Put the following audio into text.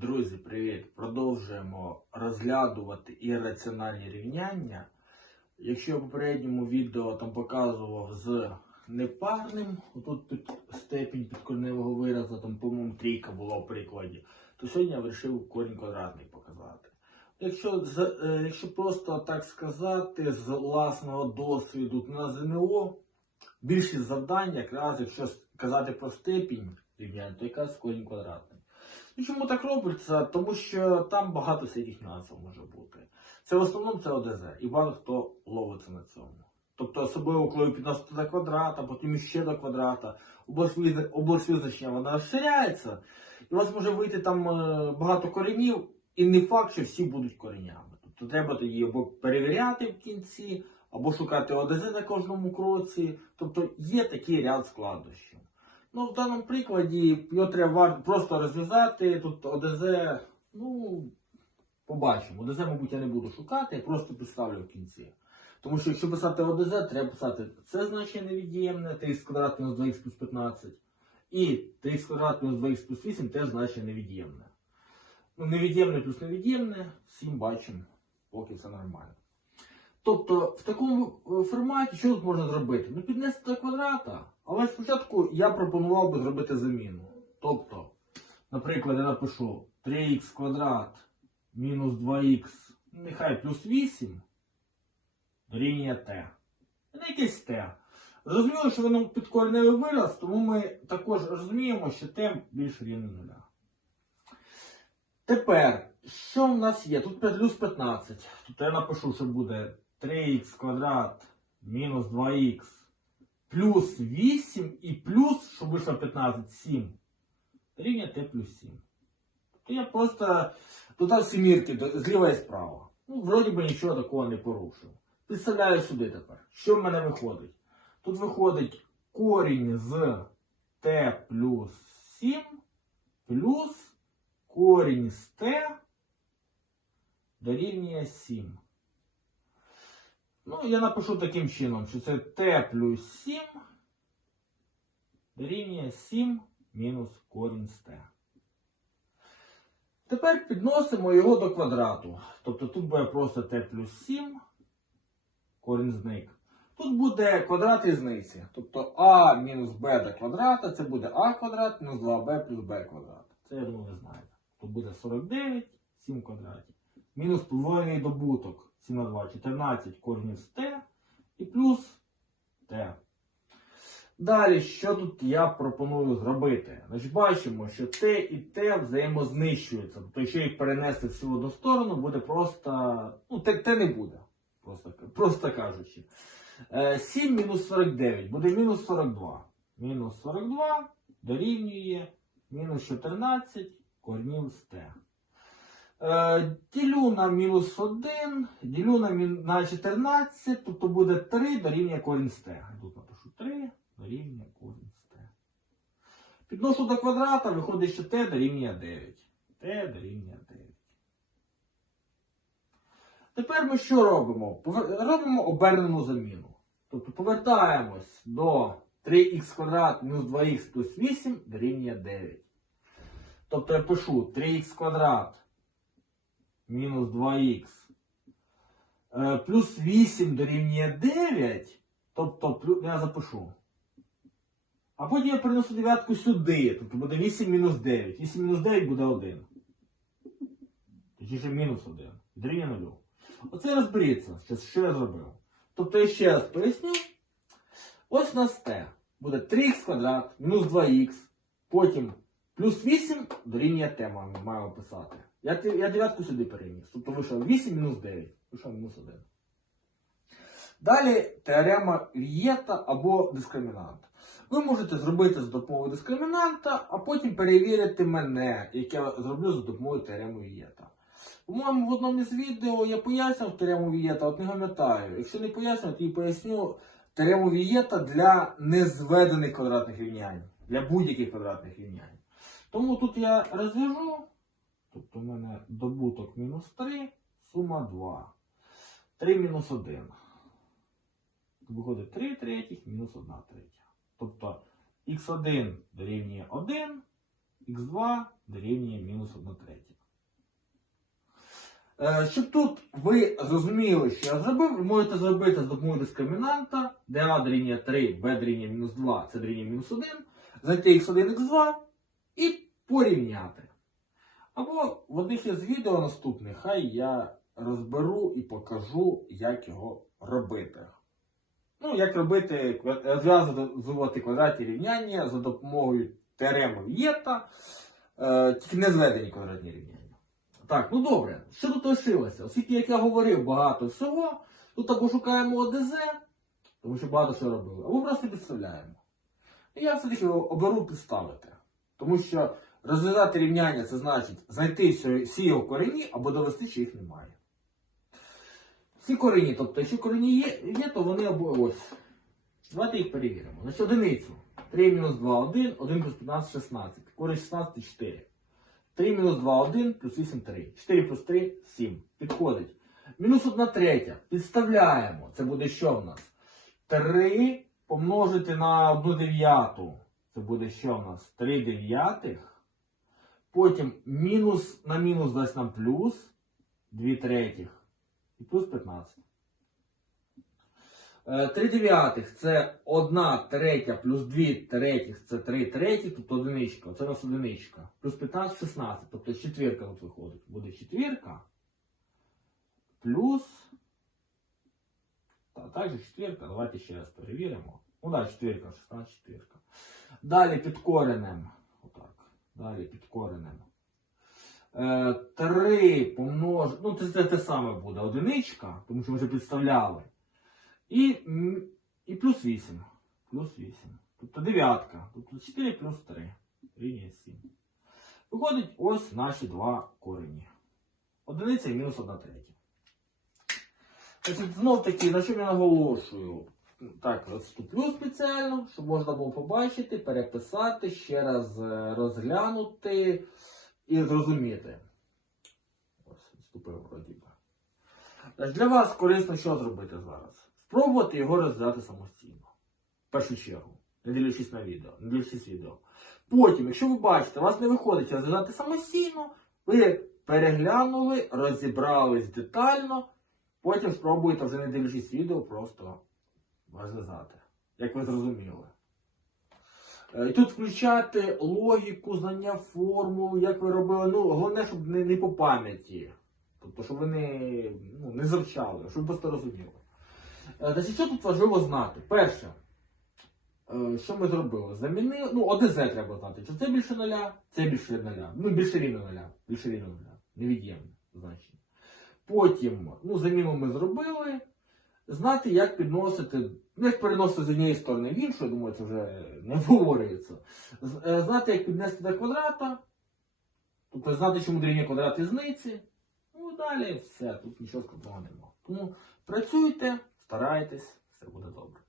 Друзі, привіт! Продовжуємо розглядувати ірраціональні рівняння. Якщо я в попередньому відео там показував з непарним, отут під степінь підкорневого виразу, там, по-моєму, трійка була в прикладі, то сьогодні я вирішив корінь квадратний показати. Якщо, е, якщо просто так сказати, з власного досвіду на ЗНО, більшість завдань, якраз якщо казати про степінь рівняння, то якраз корінь квадратний. Чому так робиться? Тому що там багато всяких нюансів може бути. Це в основному це ОДЗ, і багато хто ловиться на цьому. Тобто, особливо, коли ви підносите до квадрата, потім ще до квадрата, область, визначення вона розширяється, і у вас може вийти там е, багато коренів, і не факт, що всі будуть коренями. Тобто треба тоді або перевіряти в кінці, або шукати ОДЗ на кожному кроці. Тобто є такий ряд складнощів. Ну, в даному прикладі його треба просто розв'язати. Тут ОДЗ, ну, побачимо. ОДЗ, мабуть, я не буду шукати, я просто підставлю в кінці. Тому що якщо писати ОДЗ, треба писати це значення невід'ємне, 3х квадрат мінус 2х плюс 15. І 3х квадрат мінус 2х плюс 8 теж значення невід'ємне. Ну, невід'ємне плюс невід'ємне, всім бачимо, поки все нормально. Тобто в такому е, форматі що тут можна зробити? Ну, піднести до квадрата, але спочатку я пропонував би зробити заміну. Тобто, наприклад, я напишу 3х квадрат мінус 2х, нехай плюс 8 дорівнює t. Не якесь t. Зрозуміло, що воно підкореневий вираз, тому ми також розуміємо, що t більше рівне нуля. Тепер, що в нас є? Тут плюс 15. Тут я напишу, що буде 3х квадрат мінус 2х плюс 8 і плюс, щоб вийшло 15, 7. Рівня t плюс 7. Тобто я просто додав сімірки зліва і справа. Ну, вроді би нічого такого не порушив. Підставляю сюди тепер. Що в мене виходить? Тут виходить корінь з t плюс 7 плюс корінь з t дорівнює 7. Ну, я напишу таким чином, що це t плюс 7 дорівнює 7 мінус корінь з t. Тепер підносимо його до квадрату. Тобто тут буде просто t плюс 7, корінь зник. Тут буде квадрат різниці. Тобто а мінус b до квадрата, це буде а квадрат мінус 2b плюс b квадрат. Це я думаю, ви знаєте. Тут буде 49, 7 квадратів. Мінус подвоєний добуток 7 на 2, 14 корінь з t і плюс t. Далі, що тут я пропоную зробити? Значить, бачимо, що t і t взаємознищуються. Тобто, якщо їх перенести всю одну сторону, буде просто. Ну, t, t не буде. Просто, просто кажучи. Е, 7 мінус 49 буде мінус 42. Мінус 42 дорівнює мінус 14 корнів з t. Е, ділю на мінус 1, ділю на, на 14, тобто буде 3 дорівнює корінь з. Тут напишу 3 дорівнює корінь з t. Підношу до квадрата, виходить, що t дорівнює 9. t дорівнює 9. Тепер ми що робимо? Робимо обернену заміну. Тобто повертаємось до 3х квадрат мінус 2х плюс 8 дорівнює 9. Тобто я пишу 3х квадрат мінус 2х е, плюс 8 дорівнює 9. Тобто я запишу. А потім я принесу дев'ятку сюди. Тобто буде 8 мінус 9. 8 мінус 9 буде 1. Точніше мінус 1. Дорівнює 0. Оце розберіться, що, я зробив. Тобто я ще раз поясню. Ось у нас t. Буде 3х квадрат мінус 2х. Потім плюс 8 дорівнює t маємо, писати. Я, я дев'ятку сюди переніс. Тобто вийшов 8 мінус 9. Вийшов мінус 1. Далі теорема Вієта або дискримінант. Ви можете зробити за допомогою дискримінанта, а потім перевірити мене, яке я зроблю за допомогою теореми Вієта. По-моєму, в одному із відео я пояснював теорему Вієта, от не пам'ятаю. Якщо не пояснював, то і поясню теорему Вієта для незведених квадратних рівнянь, для будь-яких квадратних рівнянь. Тому тут я розв'яжу, тобто в мене добуток мінус 3, сума 2. 3 мінус 1. Виходить 3 третіх мінус 1 третя. Тобто х1 дорівнює 1, х2 дорівнює мінус мінус 1 третя. Е, Щоб тут ви зрозуміли, що я зробив, ви можете зробити за допомогою дискримінанта, де А дорівнює 3, Б дорівнює мінус 2, С дорівнює мінус 1, знайти x1, x2 і порівняти. Або в одних із відео наступних, хай я розберу і покажу, як його робити. Ну, як робити, розв'язувати квадратні рівняння за допомогою теореми Вієта, е, тільки не зведені квадратні рівняння. Так, ну добре, що тут лишилося? Оскільки, як я говорив, багато всього, тут або шукаємо ОДЗ, тому що багато що робили, або просто підставляємо. І я все-таки оберу підставити. Тому що розв'язати рівняння це значить знайти всі- його корені або довести, що їх немає. Всі корені, тобто, якщо корені є, є, то вони або ось. Давайте їх перевіримо. Значить, одиницю. 3 мінус 2, 1, 1 плюс 15, 16. Корень 16 4. 3 мінус 2, 1, плюс 8, 3. 4 плюс 3, 7. Підходить. Мінус 1 третя. Підставляємо. Це буде що в нас? 3 помножити на 1 дев'яту. Це буде що в нас? 3 дев'ятих. Потім мінус на мінус дасть нам плюс 2 третіх. І плюс 15. 3 дев'ятих це 1 третя плюс 2 третіх це 3 третіх, тобто одиничка. Це у нас одиничка. Плюс 15 16. Тобто четвірка тут виходить. Буде четвірка. Плюс. Та, також четвірка. Давайте ще раз перевіримо. Ну так, четвірка, 16 четвірка. Далі під коренем. Отак. Далі під коренем. 3 помножити. Ну, це, те саме буде. Одиничка, тому що ми вже підставляли. І, і плюс 8. Плюс 8. Тобто дев'ятка. Тобто 4 плюс 3. Рівня 7. Виходить ось наші два корені. Одиниця і мінус 1 третя. Значить, знов таки, на що я наголошую? Так, розступлю спеціально, щоб можна було побачити, переписати, ще раз е, розглянути і зрозуміти. Ось, відступив вроді. Для вас корисно що зробити зараз? Спробувати його розв'язати самостійно. В першу чергу. Не дивлячись на відео. Не дивлячись відео. Потім, якщо ви бачите, у вас не виходить розв'язати самостійно, ви переглянули, розібрались детально, потім спробуєте, вже не дивлячись відео, просто розв'язати. Як ви зрозуміли. Е, І тут включати логіку, знання формул, як ви робили. Ну, головне, щоб не, не по пам'яті. Тобто, щоб ви не, ну, не завчали, щоб просто розуміли. Е, Значить, що тут важливо знати? Перше, е, що ми зробили? Замінили, ну, ОДЗ треба знати. Чи це більше нуля, це більше нуля. Ну, більше рівно нуля. Більше рівно нуля. Невід'ємне значення. Потім, ну, заміну ми зробили. Знати, як підносити, як переносити з однієї сторони в іншу, я думаю, це вже не обговорюється. Е, Знати, як піднести до квадрата. Тобто знати, чому дорівнює квадрат зниці, Ну, далі все, тут нічого складного немає. Тому працюйте, старайтесь, все буде добре.